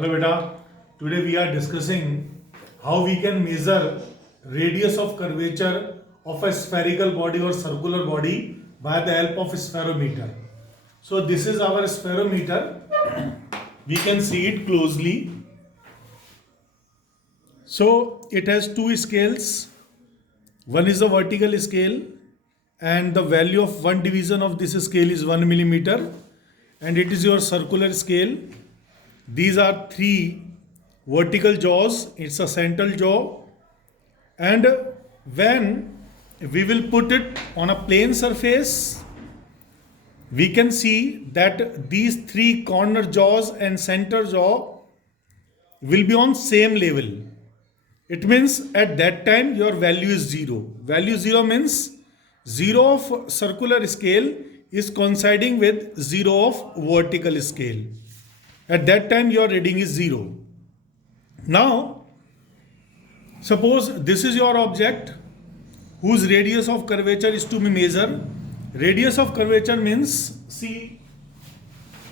Hello beta, today we are discussing how we can measure radius of curvature of a spherical body or circular body by the help of spherometer. So this is our spherometer, we can see it closely. So it has two scales, one is the vertical scale and the value of one division of this scale is 1 millimeter, and it is your circular scale. These are three vertical jaws, it's a central jaw, and when we will put it on a plane surface, we can see that these three corner jaws and center jaw will be on same level. It means at that time your value is 0. Value 0 means 0 of circular scale is coinciding with 0 of vertical scale. At that time your reading is 0. Now suppose this is your object whose radius of curvature is to be measured. Radius of curvature means, see,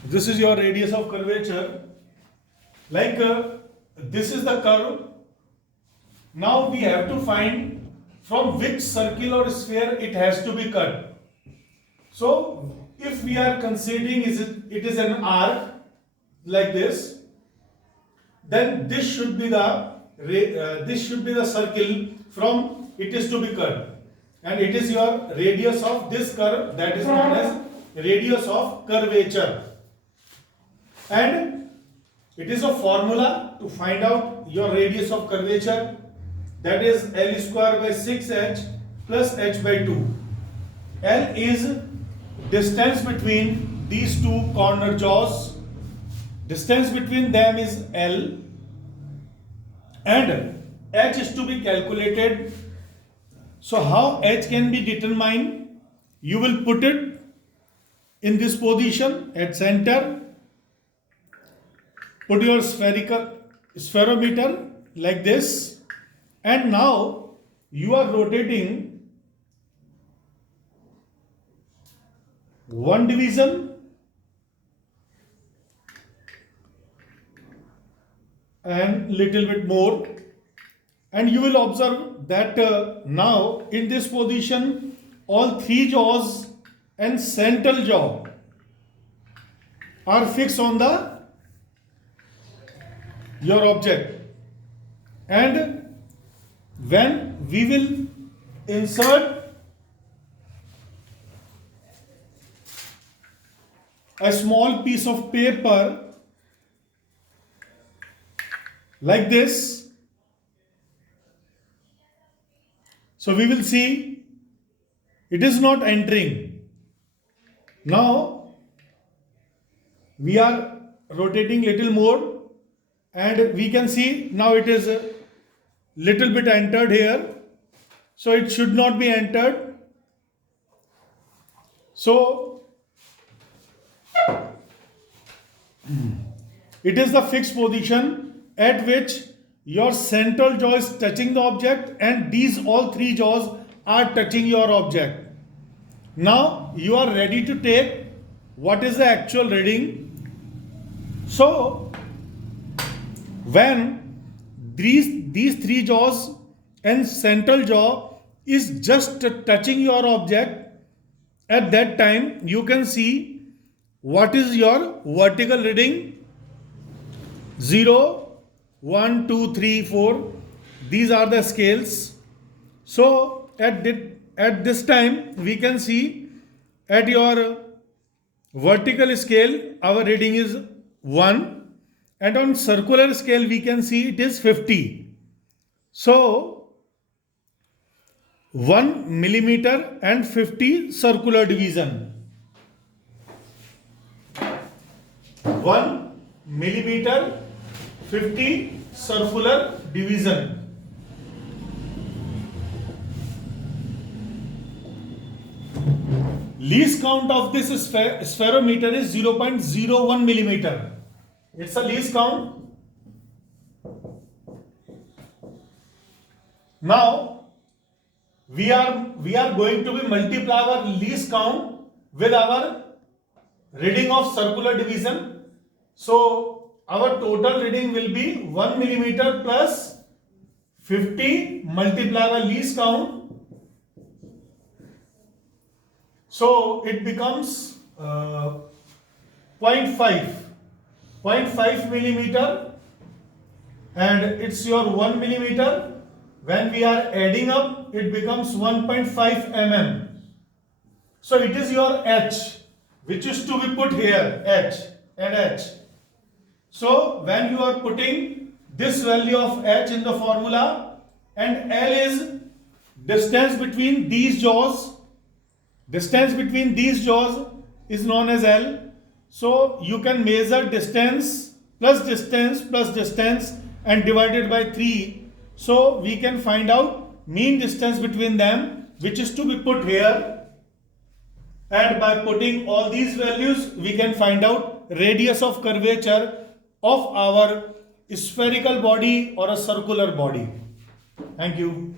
this is your radius of curvature, like this is the curve. Now we have to find from which circle or sphere it has to be cut. So if we are considering it is an arc like this, then this should be the circle from it is to be cut, and it is your radius of this curve, that is known as radius of curvature. And it is a formula to find out your radius of curvature, that is L square by 6h plus h by 2. L is distance between these two corner jaws. Distance between them is L, and h is to be calculated. So how h can be determined? You will put it in this position at center, put your spherometer like this, and now you are rotating one division and little bit more, and you will observe that now in this position all three jaws and central jaw are fixed on your object, and when we will insert a small piece of paper like this, so we will see it is not entering. Now we are rotating little more, and we can see now it is a little bit entered here, so it should not be entered. So it is the fixed position at which your central jaw is touching the object, and these all three jaws are touching your object. Now you are ready to take what is the actual reading. So when these three jaws and central jaw is just touching your object, at that time you can see what is your vertical reading. 0, 1, 2, 3, 4. These are the scales. So at this time we can see at your vertical scale our reading is 1, and on circular scale we can see it is 50. So 1 millimeter and 50 circular division. 1 millimeter 50 circular division. Least count of this spherometer is 0.01 millimeter. It's a least count. Now we are going to be multiply our least count with our reading of circular division. So our total reading will be 1 millimeter plus 50 multiplied by least count. So it becomes 0.5 millimeter, and it's your 1 millimeter. When we are adding up, it becomes 1.5 mm. So it is your H, which is to be put here, H and H. So when you are putting this value of H in the formula, and L is distance between these jaws. Distance between these jaws is known as L. So you can measure distance plus distance plus distance and divided by 3. So we can find out mean distance between them, which is to be put here. And by putting all these values, we can find out radius of curvature of our spherical body or a circular body. Thank you.